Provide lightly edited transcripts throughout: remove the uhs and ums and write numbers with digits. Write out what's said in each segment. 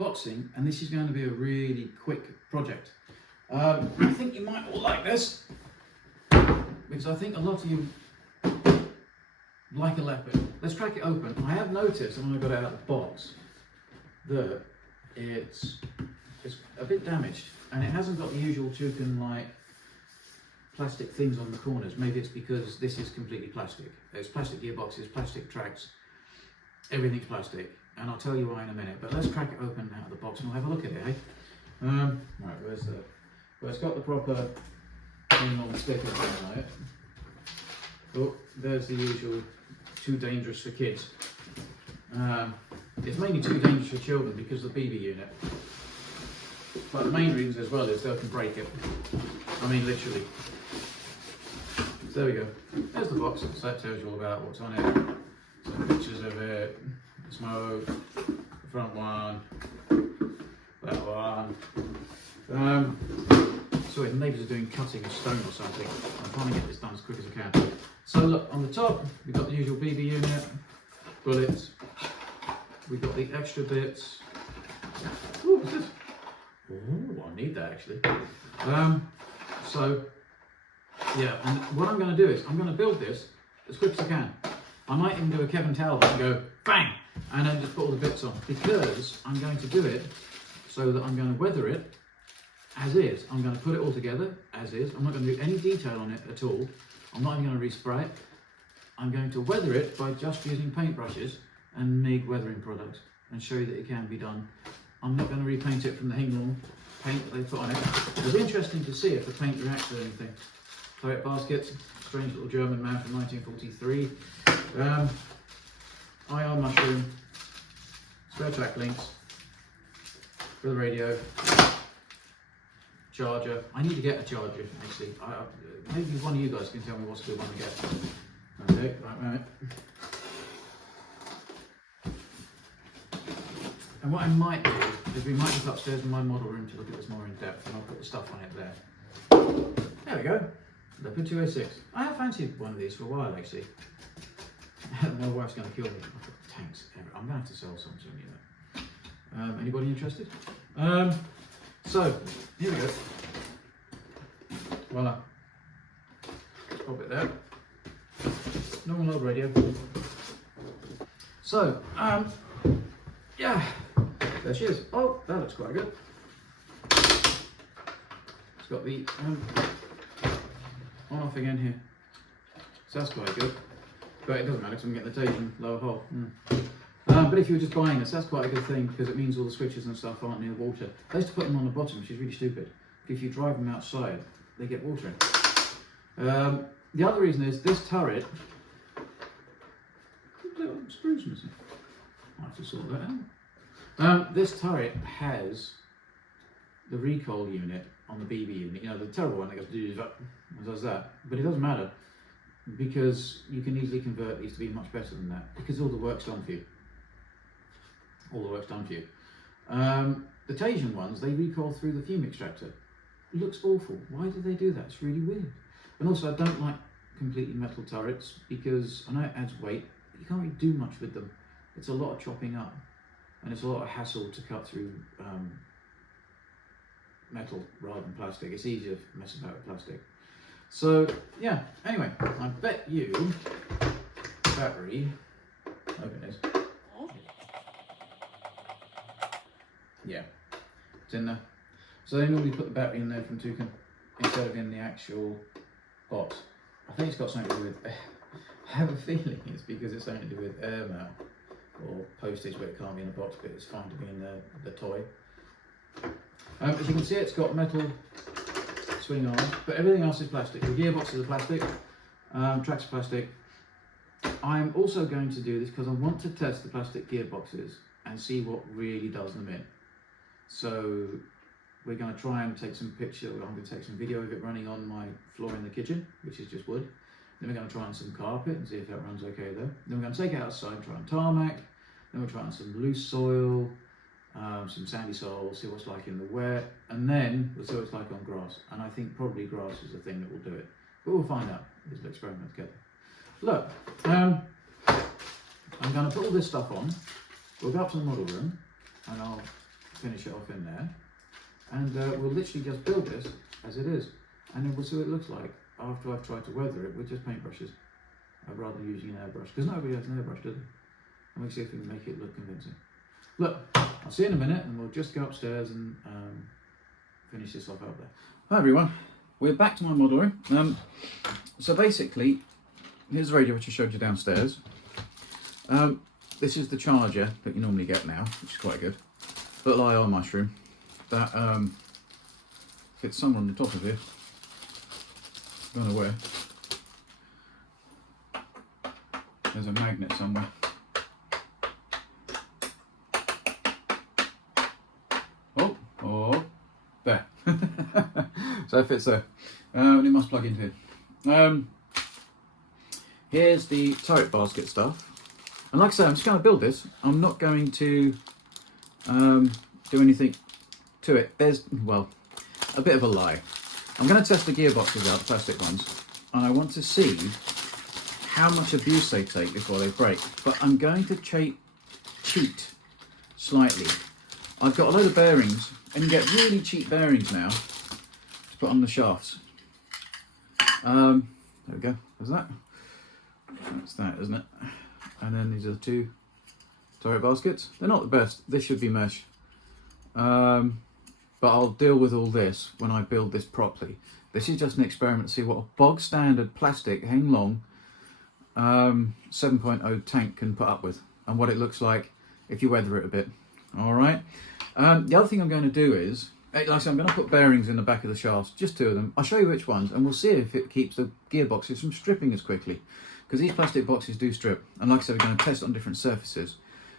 unboxing, and this is going to be a really quick project. I think you might all like this, because I think a lot of you like a leopard. Let's crack it open. I have noticed when I got it out of the box that it's a bit damaged, and it hasn't got the usual toucan-like plastic things on the corners. Maybe it's because this is completely plastic. There's plastic gearboxes, plastic tracks, everything's plastic, and I'll tell you why in a minute. But let's crack it open out of the box and we'll have a look at it, eh? Right, where's the... Well, it's got the proper thing on the sticker on it. Oh, there's the usual too dangerous for kids. It's mainly too dangerous for children because of the BB unit. But the main reason as well is they can break it. I mean, literally. So there we go. There's the box. So that tells you all about what's on it. Some pictures of it. The smoke. The front one. That one. Sorry, the neighbours are doing cutting of stone or something. I'm trying to get this done as quick as I can. So look, on the top, we've got the usual BB unit, bullets. We've got the extra bits. Ooh, what's this? Oh, I need that actually. So, yeah, and what I'm going to do is, I'm going to build this as quick as I can. I might even do a Kevin Talbot and go, bang, and then just put all the bits on, because I'm going to do it so that I'm going to weather it as is. I'm going to put it all together as is. I'm not going to do any detail on it at all. I'm not even going to respray it. I'm going to weather it by just using paintbrushes and MIG weathering products and show you that it can be done. I'm not going to repaint it from the Heng paint that they put on it. It'll be interesting to see if the paint reacts with anything. Turret baskets, strange little German man from 1943. IR mushroom, spare track links for the radio. Charger. I need to get a charger actually. Maybe one of you guys can tell me what's a good one to get. Okay, right. And what I might do is we might look upstairs in my model room to look at this more in depth, and I'll put the stuff on it there. There we go. Leopard 206. I have fancied one of these for a while actually. My wife's going to kill me. I've got tanks. I'm going to have to sell some soon, you know. Anybody interested? So, here we go. Voila. Pop it there. Normal old radio. So, yeah, there she is. Oh, that looks quite good. It's got the on-off again here. So that's quite good. But it doesn't matter because I'm getting the Tajan lower hole. But if you were just buying this, that's quite a good thing because it means all the switches and stuff aren't near water. I used to put them on the bottom, which is really stupid. If you drive them outside, they get water in. The other reason is this turret. Little screws missing. I have to sort that out. This turret has the recoil unit on the BB unit. You know, the terrible one that goes and does that. But it doesn't matter because you can easily convert these to be much better than that because all the work's done for you. All the work's done for you. The Tajan ones, they recoil through the fume extractor. It looks awful. Why do they do that? It's really weird. And also I don't like completely metal turrets because I know it adds weight, but you can't really do much with them. It's a lot of chopping up and it's a lot of hassle to cut through metal rather than plastic. It's easier to mess about with plastic. So yeah, anyway, I bet you battery, open this. Yeah, it's in there. So they normally put the battery in there from Toucan instead of in the actual box. I think it's got something to do with, I have a feeling it's because it's something to do with air mail or postage where it can't be in a box, but it's fine to be in the toy. As you can see, it's got metal swing arms, but everything else is plastic. The gearboxes are plastic, tracks are plastic. I'm also going to do this because I want to test the plastic gearboxes and see what really does them in. So we're going to try and take some picture. I'm going to take some video of it running on my floor in the kitchen, which is just wood. Then we're going to try on some carpet and see if that runs okay there. Then we're going to take it outside and try on tarmac. Then we'll try on some loose soil, some sandy soil, see what's like in the wet, and then we'll see what it's like on grass. And I think probably grass is the thing that will do it. But we'll find out. Let's experiment together. Look, I'm going to put all this stuff on. We'll go up to the model room and I'll finish it off in there, and we'll literally just build this as it is, and then we'll see what it looks like after I've tried to weather it with just paintbrushes, rather than using an airbrush, because nobody has an airbrush, does it? And we'll see if we can make it look convincing. Look, I'll see you in a minute, and we'll just go upstairs and finish this off out there. Hi everyone, we're back to my model room. So basically, here's the radio which I showed you downstairs. This is the charger that you normally get now, which is quite good. Little IR mushroom that fits somewhere on the top of here. Don't know where. There's a magnet somewhere. Oh, there. So it fits there. And it must plug into here. Here's the turret basket stuff. And like I said, I'm just going to build this. I'm not going to do anything to it. There's, well, a bit of a lie. I'm going to test the gearboxes out, the plastic ones, and I want to see how much abuse they take before they break. But I'm going to cheat slightly. I've got a load of bearings, and you get really cheap bearings now to put on the shafts. There we go, there's that. That's that, isn't it? And then these are the two turret baskets. They're not the best, this should be mesh. But I'll deal with all this when I build this properly. This is just an experiment to see what a bog standard plastic Heng Long 7.0 tank can put up with, and what it looks like if you weather it a bit. Alright. The other thing I'm going to do is, like I said, I'm going to put bearings in the back of the shafts, just 2 of them. I'll show you which ones, and we'll see if it keeps the gearboxes from stripping as quickly, because these plastic boxes do strip. And like I said, we're going to test on different surfaces.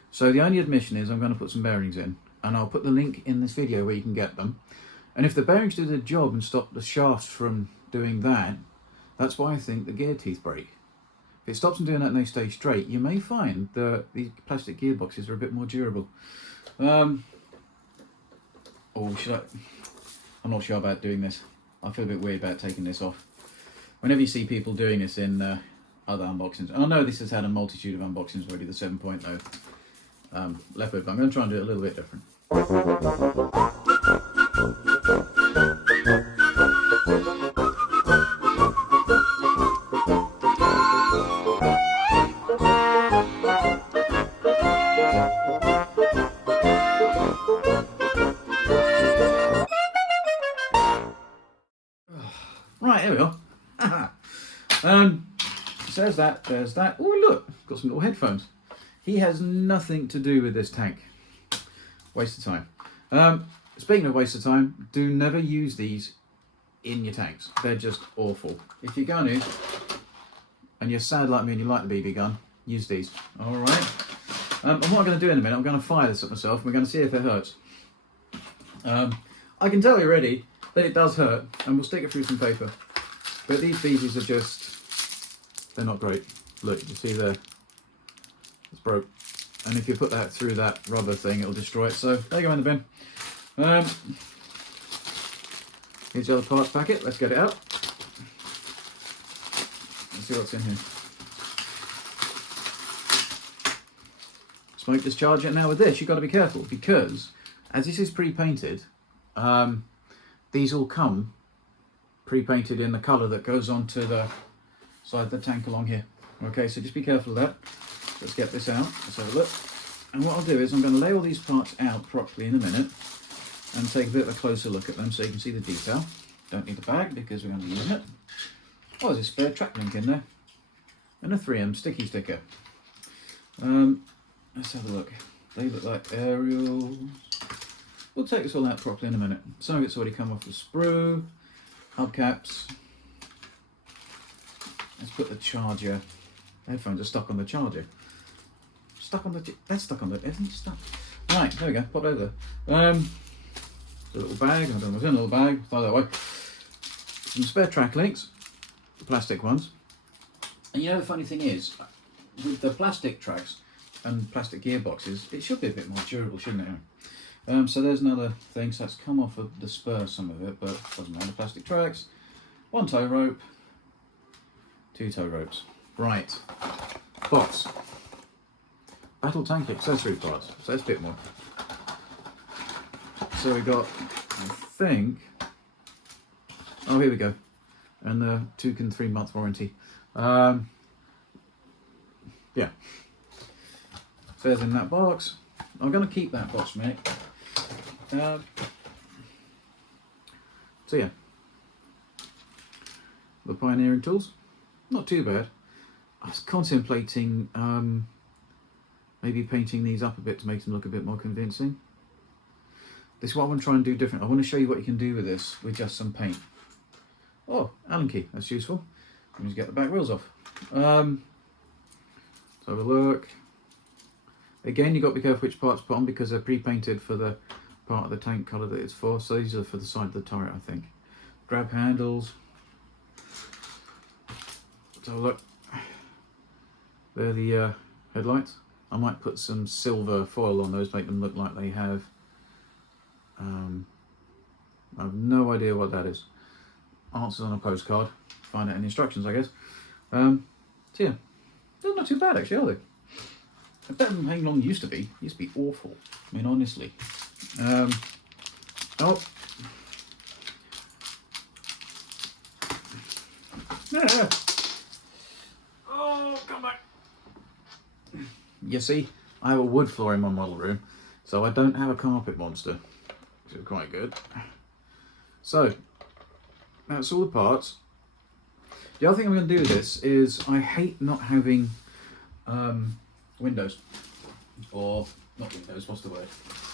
So the only admission is I'm going to put some bearings in, and I'll put the link in this video where you can get them. And if the bearings do the job and stop the shafts from doing that, that's why I think the gear teeth break. If it stops them doing that and they stay straight, you may find that these plastic gearboxes are a bit more durable. Or should I? I'm not sure about doing this. I feel a bit weird about taking this off. Whenever you see people doing this in other unboxings, and I know this has had a multitude of unboxings already, the 7.0 Leopard, but I'm going to try and do it a little bit different. Right, here we are. So there's that. Oh look, got some little headphones. He has nothing to do with this tank. Waste of time. Speaking of waste of time, do never use these in your tanks. They're just awful. If you're going to, and you're sad like me and you like the BB gun, use these. Alright. And what I'm going to do in a minute, I'm going to fire this at myself and we're going to see if it hurts. I can tell you already that it does hurt, and we'll stick it through some paper. But these BBs are just, they're not great. Look, you see there, it's broke. And if you put that through that rubber thing, it'll destroy it. So there you go in the bin. Here's the other parts packet. Let's get it out. Let's see what's in here. Smoke discharger. Now with this, you've got to be careful, because as this is pre-painted, these all come pre-painted in the colour that goes onto the side of the tank along here. Okay, so just be careful of that. Let's get this out. Let's have a look. And what I'll do is I'm going to lay all these parts out properly in a minute and take a bit of a closer look at them so you can see the detail. Don't need the bag because we're going to be using it. Oh, there's a spare track link in there. And a 3M sticky sticker. Let's have a look. They look like aerials. We'll take this all out properly in a minute. Some of it's already come off the sprue, hubcaps. Let's put the charger. Headphones are stuck on the charger. Stuck on the. That's stuck on the. Everything's stuck. Right, there we go. Pop over there. A little bag. I don't know what's in a little bag. Throw that away. Some spare track links, the plastic ones. And you know the funny thing is, with the plastic tracks and plastic gearboxes, it should be a bit more durable, shouldn't it? So there's another thing, so that's come off of the spur, some of it, but doesn't matter. Plastic tracks, 1 tow rope, 2 tow ropes. Right, box. Battle tank accessory parts, so that's a bit more. So we got, I think, oh here we go, and the Toucan 3-month warranty. Yeah, says in that box. I'm going to keep that box, mate. So yeah, the pioneering tools, not too bad. I was contemplating maybe painting these up a bit to make them look a bit more convincing. This is what I want to try and do different. I want to show you what you can do with this with just some paint. Oh, Allen key, that's useful. Let me just get the back wheels off. Let's have a look. Again, you've got to be careful which parts to put on because they're pre-painted for the part of the tank colour that it's for. So these are for the side of the turret, I think. Grab handles. Let's have a look. They're the headlights. I might put some silver foil on those, make them look like they have. I have no idea what that is. Answers on a postcard. Find out in the instructions, I guess. So yeah, they're not too bad actually, are they? Better than Heng Long used to be. It used to be awful. I mean, honestly. Oh. Yeah. Oh, come back. You see, I have a wood floor in my model room, so I don't have a carpet monster, which is quite good. So, that's all the parts. The other thing I'm going to do with this is I hate not having windows, or not windows, what's the word?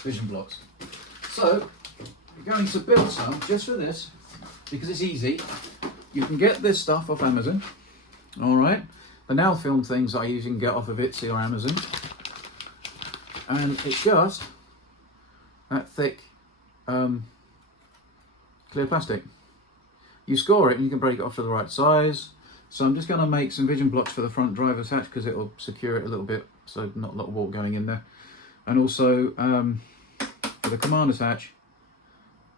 Vision blocks. So, we're going to build some just for this, because it's easy. You can get this stuff off Amazon, alright? The now film things I use you can get off of Etsy or Amazon. And it's just that thick clear plastic. You score it and you can break it off to the right size. So I'm just going to make some vision blocks for the front driver's hatch because it will secure it a little bit, so not a lot of water going in there. And also for the commander's hatch.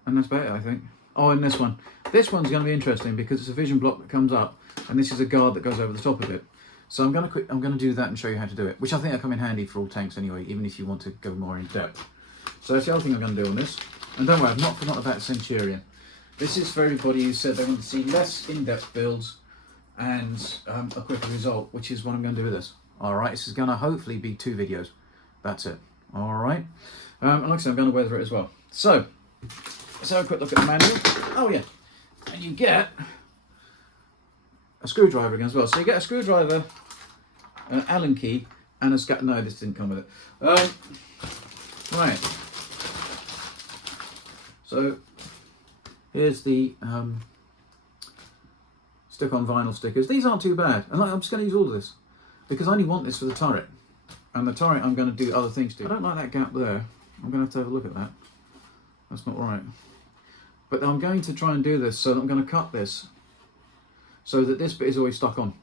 And that's about it, I think. Oh, and this one. This one's going to be interesting because it's a vision block that comes up, and this is a guard that goes over the top of it. So I'm going to do that and show you how to do it, which I think will come in handy for all tanks anyway, even if you want to go more in depth. So that's the other thing I'm going to do on this. And don't worry, I've not forgotten about Centurion. This is for everybody who said they want to see less in-depth builds and a quicker result, which is what I'm going to do with this. All right, this is going to hopefully be 2 videos. That's it. All right. And like I said, I'm going to weather it as well. So let's have a quick look at the manual. Oh yeah, and you get a screwdriver again as well. So you get a screwdriver, an Allen key, and a no, this didn't come with it. Right. So here's the stick-on vinyl stickers. These aren't too bad, and I'm just going to use all of this because I only want this for the turret. And the turret I'm going to do other things to. I don't like that gap there. I'm going to have a look at that. That's not right. But I'm going to try and do this, so I'm going to cut this so that this bit is always stuck on.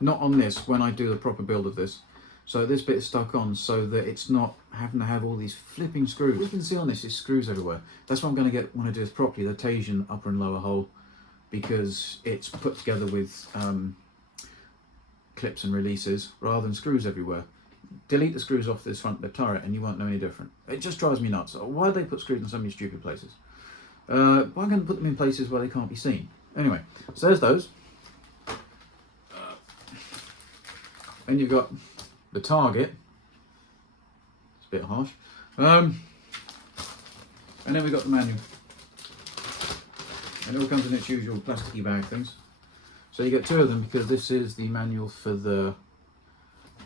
Not on this when I do the proper build of this. So this bit is stuck on so that it's not having to have all these flipping screws. You can see on this, it's screws everywhere. That's what I'm going to get when I do this properly, the Tasian upper and lower hole, because it's put together with clips and releases rather than screws everywhere. Delete the screws off this front of the turret and you won't know any different. It just drives me nuts. Why do they put screws in so many stupid places? Why can't they put them in places where they can't be seen? Anyway, so there's those. And you've got the target. It's a bit harsh. And then we've got the manual. And it all comes in its usual plasticky bag things. So you get 2 of them because this is the manual for the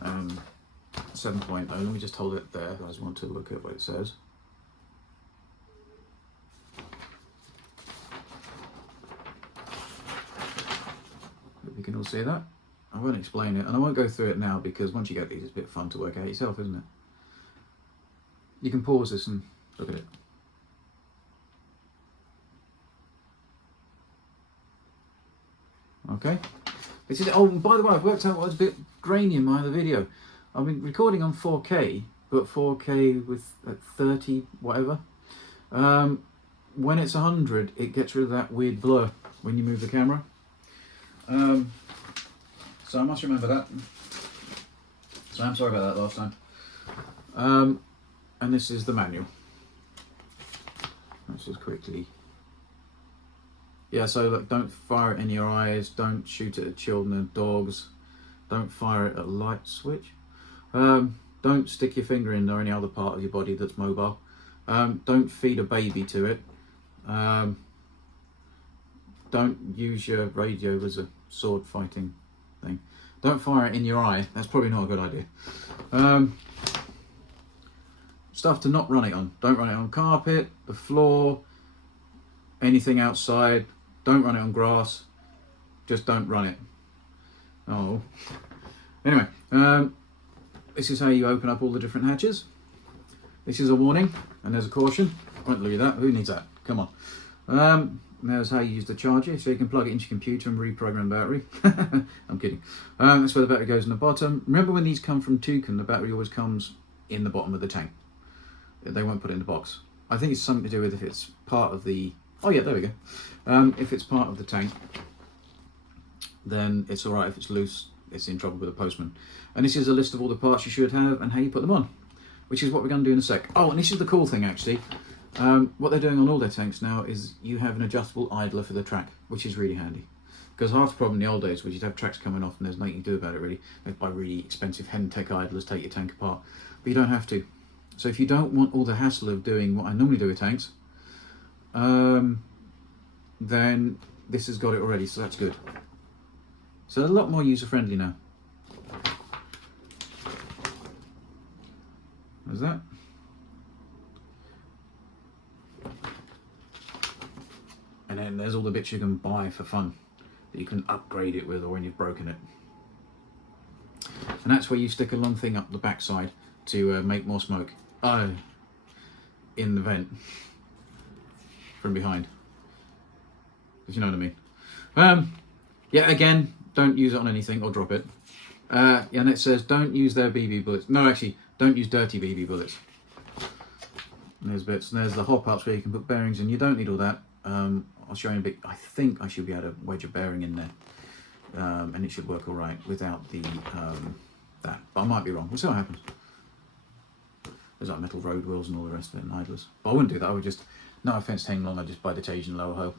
7.0. Let me just hold it there. I just want to look at what it says. Hope you can all see that. I won't explain it, and I won't go through it now because once you get these, it's a bit fun to work out yourself, isn't it? You can pause this and look at it. Okay. This is, oh, by the way, I've worked out what was a bit grainy in my other video. I've been recording on 4K, but 4K with 30 whatever. When it's 100, it gets rid of that weird blur when you move the camera. So I must remember that. So I'm sorry about that last time. And this is the manual. just quickly. Yeah, so look, don't fire it in your eyes, don't shoot it at children and dogs, don't fire it at a light switch, don't stick your finger in or any other part of your body that's mobile, don't feed a baby to it, don't use your radio as a sword fighting thing, don't fire it in your eye, that's probably not a good idea. Stuff to not run it on, don't run it on carpet, the floor, anything outside. Don't run it on grass, just don't run it. Oh. Anyway, this is how you open up all the different hatches. This is a warning, and there's a caution. I won't look at that, who needs that? Come on. There's how you use the charger, so you can plug it into your computer and reprogram battery. I'm kidding. That's where the battery goes in the bottom. Remember when these come from Toucan, the battery always comes in the bottom of the tank. They won't put it in the box. I think it's something to do with if it's part of the... Oh yeah, there we go. If it's part of the tank, then it's alright. If it's loose, it's in trouble with the postman. And this is a list of all the parts you should have and how you put them on, which is what we're going to do in a sec. Oh, and this is the cool thing actually. What they're doing on all their tanks now is you have an adjustable idler for the track, which is really handy. Because half the problem in the old days was you'd have tracks coming off and there's nothing you can do about it really. They'd buy really expensive Heng idlers, take your tank apart. But you don't have to. So if you don't want all the hassle of doing what I normally do with tanks, then this has got it already, so that's good. So a lot more user friendly now. There's that. And then there's all the bits you can buy for fun that you can upgrade it with or when you've broken it. And that's where you stick a long thing up the backside to make more smoke. Oh, in the vent from behind, if you know what I mean. Yeah, again, don't use it on anything or drop it. And it says don't use their BB bullets. No, actually, don't use dirty BB bullets. And there's bits, and there's the hop ups where you can put bearings in. You don't need all that. I'll show you a bit. I think I should be able to wedge a bearing in there, and it should work all right without the that. But I might be wrong. We'll see what happens. There's like metal road wheels and all the rest of it, and idlers. But I wouldn't do that. I would just, no offence to Heng Long, I'd just buy the Tajin lower hoe.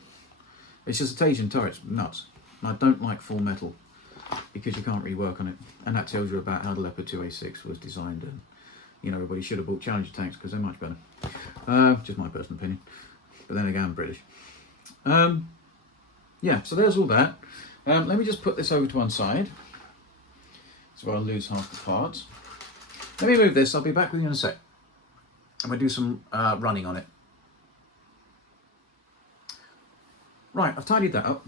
It's just a Tajin turret's nuts. And I don't like full metal because you can't really work on it. And that tells you about how the Leopard 2A6 was designed. And you know, everybody should have bought Challenger tanks because they're much better. Just my personal opinion. But then again, I'm British. Yeah, so there's all that. Let me just put this over to one side. So I'll lose half the parts. Let me move this, I'll be back with you in a sec. And we'll do some running on it. Right, I've tidied that up.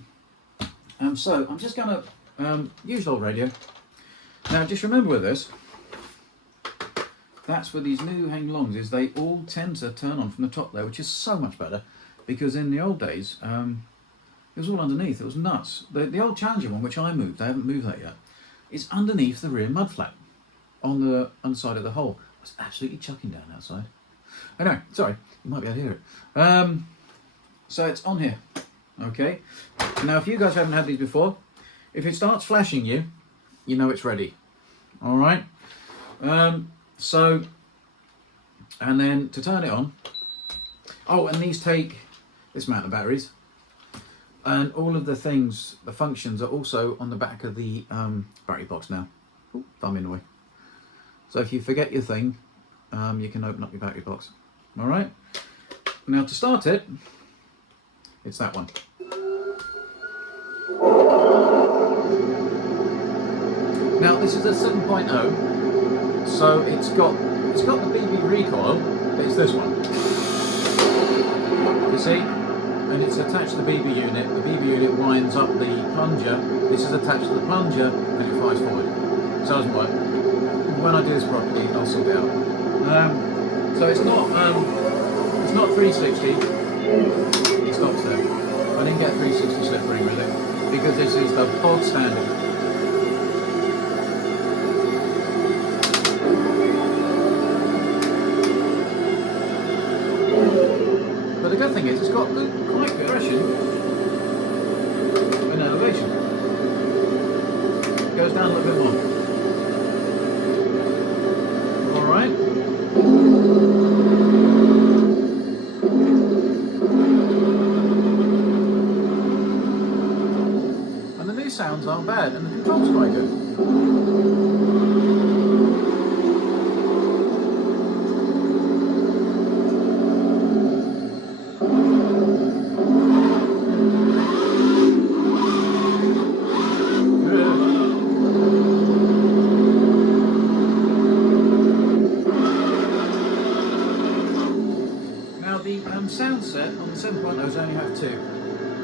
So I'm just going to use the old radio. Now just remember with this, that's with these new Heng Longs, is they all tend to turn on from the top there, which is so much better. Because in the old days, it was all underneath, it was nuts. The old Challenger one, which I moved, I haven't moved that yet, is underneath the rear mud flap. On the underside of the hole. It's absolutely chucking down outside. Anyway, sorry, you might be able to hear it. So it's on here, okay? Now if you guys haven't had these before, if it starts flashing you, you know it's ready, all right? So, and then to turn it on, oh, and these take this amount of batteries, and all of the things, the functions are also on the back of the battery box now. Ooh, thumb in the way. So if you forget your thing, you can open up your battery box. All right. Now to start it, it's that one. Now this is a 7.0, so it's got the BB recoil, but it's this one. You see, and it's attached to the BB unit. The BB unit winds up the plunger. This is attached to the plunger, and it flies forward. So it doesn't work. When I do this properly, I'll sort it out. So it's not 360. It stops there. I didn't get 360 slip ring with it because this is the bog standard. But the good thing is, it's got quite good aggression and elevation. It goes down a little bit more. sounds aren't bad, and the control's quite good. Now the sound set on the 7.0s only have 2.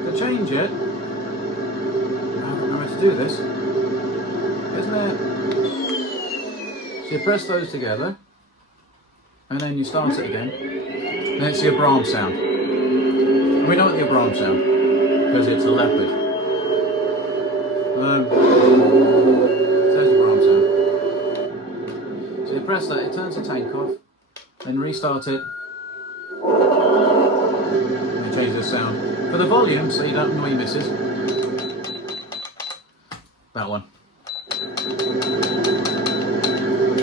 To change it, I don't know how to do this, isn't it? So you press those together, and then you start it again, and it's the Abraham sound. And we know what the Abraham sound, because it's a leopard. So there's the Abraham sound. So you press that, it turns the tank off, then restart it, and change the sound. For the volume, so you don't annoy your missus, that one.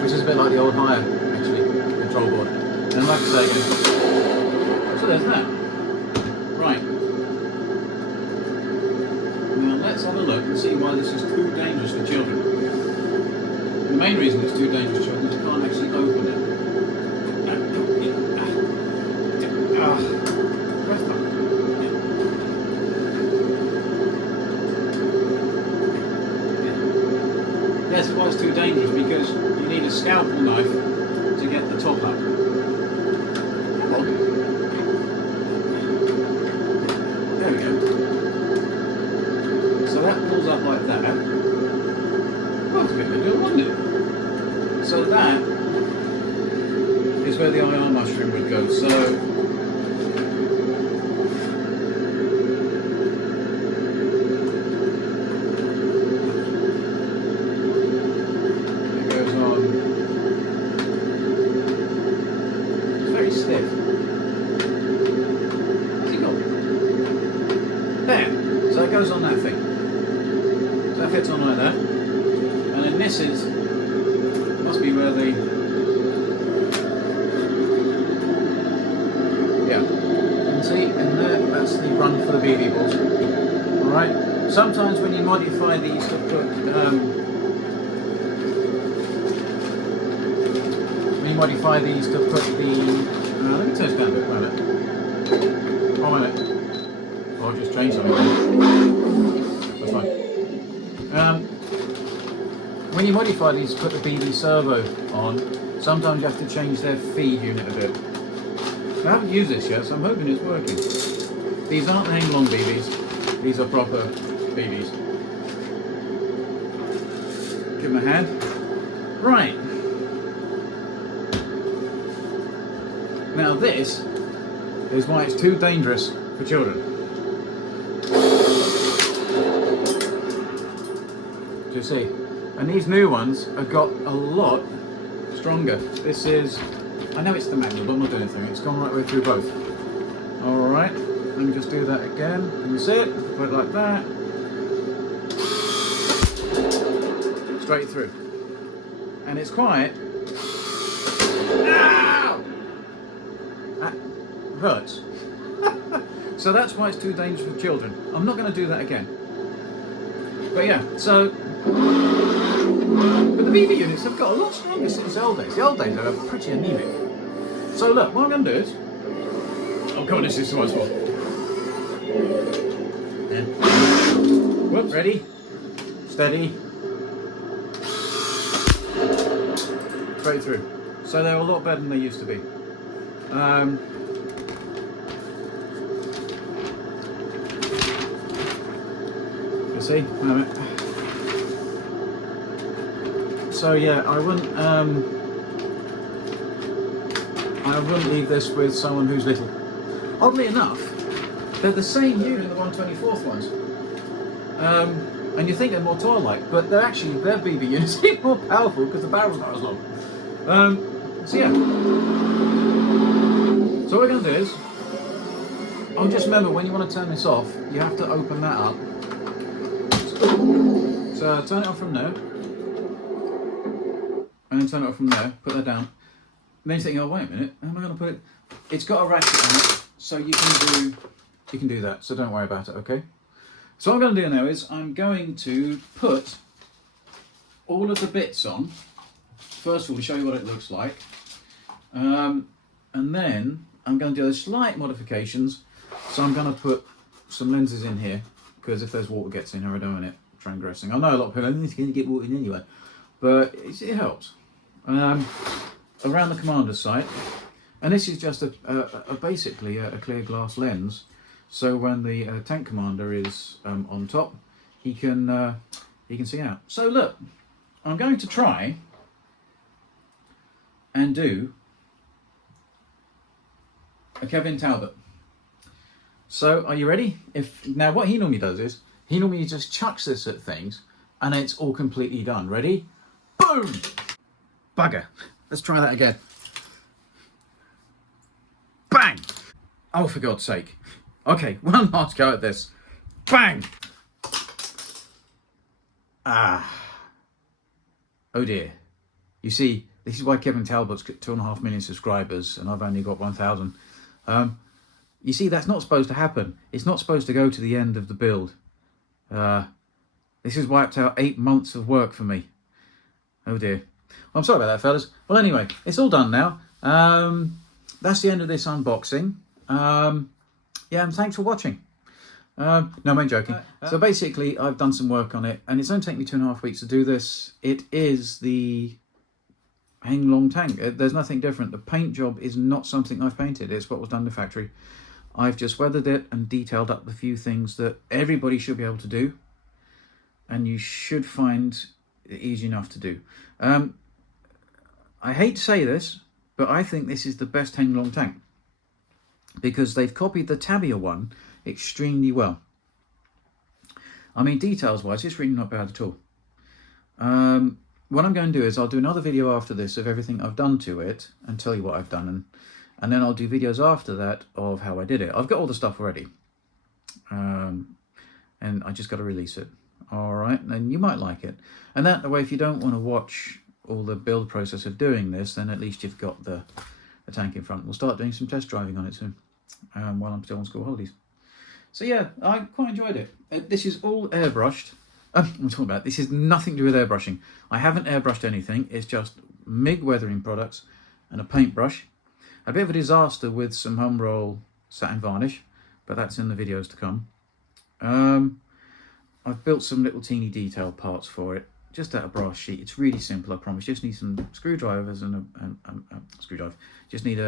Which is a bit like the old higher, actually, control board. And like I say again, so there's that. Right. Now let's have a look and see why this is too dangerous for children. The main reason it's too dangerous for children is you can't actually open it. Yes, it was too dangerous because you need a scalpel knife to get the top up. Come on. There we go. So that pulls up like that. Well, it's a bit of a deal, wasn't it? So that is where the IR mushroom would go. So stiff. Where's it gone? There. So it goes on that thing. So that fits on like that. And then this is, must be where the, yeah. You can see in there, that's the run for the BB balls. Alright. Sometimes when you modify these to put, modify these to put the, let me turn this down a bit, wait a minute. Oh, wait a minute. Oh, I'll just change something. That's fine. When you modify these to put the BB servo on, sometimes you have to change their feed unit a bit. I haven't used this yet, so I'm hoping it's working. These aren't Heng long BBs, these are proper BBs. Give them a hand. Right. Now this is why it's too dangerous for children. Do you see? And these new ones have got a lot stronger. This is, I know it's the manual, but I'm not doing anything. It's gone right way through both. Alright, let me just do that again. Can you see it? Put it like that. Straight through. And it's quiet. Hurts. So that's why it's too dangerous for children. I'm not going to do that again. But yeah, so but the BB units have got a lot stronger since the old days. The old days are pretty anemic. So look, what I'm going to do is, oh come on, this is what it's for. Yeah. Whoop, ready, steady, straight through. So they're a lot better than they used to be. You see? So yeah, I wouldn't leave this with someone who's little. Oddly enough, they're the same unit, the 1/24 ones. And you think they're more toy-like, but they're actually, their BB units are even more powerful because the barrel's not as long. So yeah. So what we're going to do is, oh, just remember when you want to turn this off, you have to open that up. So turn it off from there, and then turn it off from there, put that down. And then you think, oh wait a minute, how am I going to put it? It's got a ratchet on it, so you can do that, so don't worry about it, okay? So what I'm going to do now is I'm going to put all of the bits on, first of all to show you what it looks like, and then I'm going to do slight modifications. So I'm going to put some lenses in here, because if there's water gets in here, I don't want it transgressing. I know a lot of people are going to get water in anyway, but it helps. Around the commander's sight, and this is just basically a clear glass lens, so when the tank commander is on top, he can see out. So look, I'm going to try and do a Kevin Talbot. So are you ready? Now what he normally does is he normally just chucks this at things and it's all completely done. Ready? Boom! Bugger. Let's try that again. Bang! Oh, for God's sake. Okay, one last go at this. Bang! Ah. Oh dear. You see, this is why Kevin Talbot's got 2.5 million subscribers and I've only got 1,000. You see, that's not supposed to happen. It's not supposed to go to the end of the build. This has wiped out 8 months of work for me. Oh dear. Well, I'm sorry about that, fellas. Well, anyway, it's all done now. That's the end of this unboxing. Yeah, and thanks for watching. No, I'm joking. So basically, I've done some work on it, and it's only taken me 2.5 weeks to do this. It is the Heng long tank. There's nothing different. The paint job is not something I've painted. It's what was done in the factory. I've just weathered it and detailed up the few things that everybody should be able to do, and you should find it easy enough to do. I hate to say this, but I think this is the best Heng long tank, because they've copied the Tabia one extremely well. I mean, details wise, it's really not bad at all. What I'm going to do is I'll do another video after this of everything I've done to it and tell you what I've done, and then I'll do videos after that of how I did it. I've got all the stuff already, and I just got to release it. All right, and you might like it. And that way, if you don't want to watch all the build process of doing this, then at least you've got the tank in front. We'll start doing some test driving on it soon, while I'm still on school holidays. So yeah, I quite enjoyed it. This is all airbrushed. I'm talking about, this is nothing to do with airbrushing. I haven't airbrushed anything. It's just MIG weathering products and a paintbrush. A bit of a disaster with some home roll satin varnish, but that's in the videos to come. I've built some little teeny detail parts for it, just out of brass sheet. It's really simple, I promise. Just need some screwdrivers and a screwdriver. Just need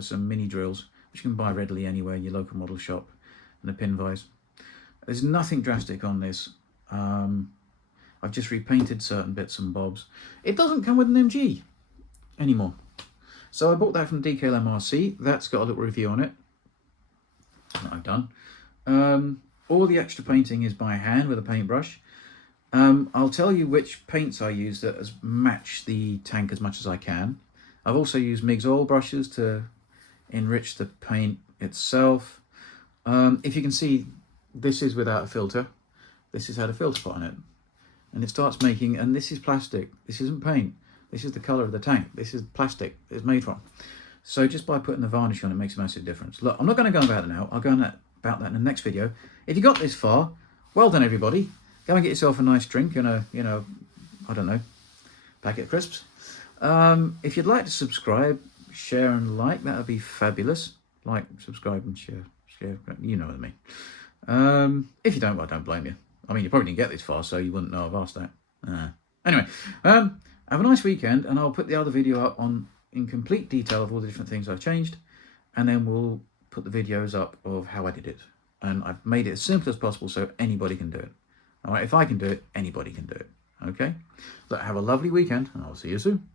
some mini drills, which you can buy readily anywhere in your local model shop, and a pin vise. There's nothing drastic on this. I've just repainted certain bits and bobs. It doesn't come with an MG anymore. So I bought that from Decal MRC. That's got a little review on it that I've done. All the extra painting is by hand with a paintbrush. I'll tell you which paints I use that has matched the tank as much as I can. I've also used MIG's oil brushes to enrich the paint itself. If you can see, this is without a filter. This has had a filter put on it. And it starts making, and this is plastic. This isn't paint. This is the colour of the tank. This is plastic it's made from. So just by putting the varnish on, it makes a massive difference. Look, I'm not going to go about it now. I'll go about that in the next video. If you got this far, well done, everybody. Go and get yourself a nice drink and a, I don't know, packet of crisps. If you'd like to subscribe, share and like, that would be fabulous. Like, subscribe and share, you know what I mean. If you don't, well, I don't blame you. I mean, you probably didn't get this far, so you wouldn't know I've asked that. Anyway, have a nice weekend, and I'll put the other video up in complete detail of all the different things I've changed, and then we'll put the videos up of how I did it. And I've made it as simple as possible so anybody can do it. All right, if I can do it, anybody can do it. Okay? So have a lovely weekend, and I'll see you soon.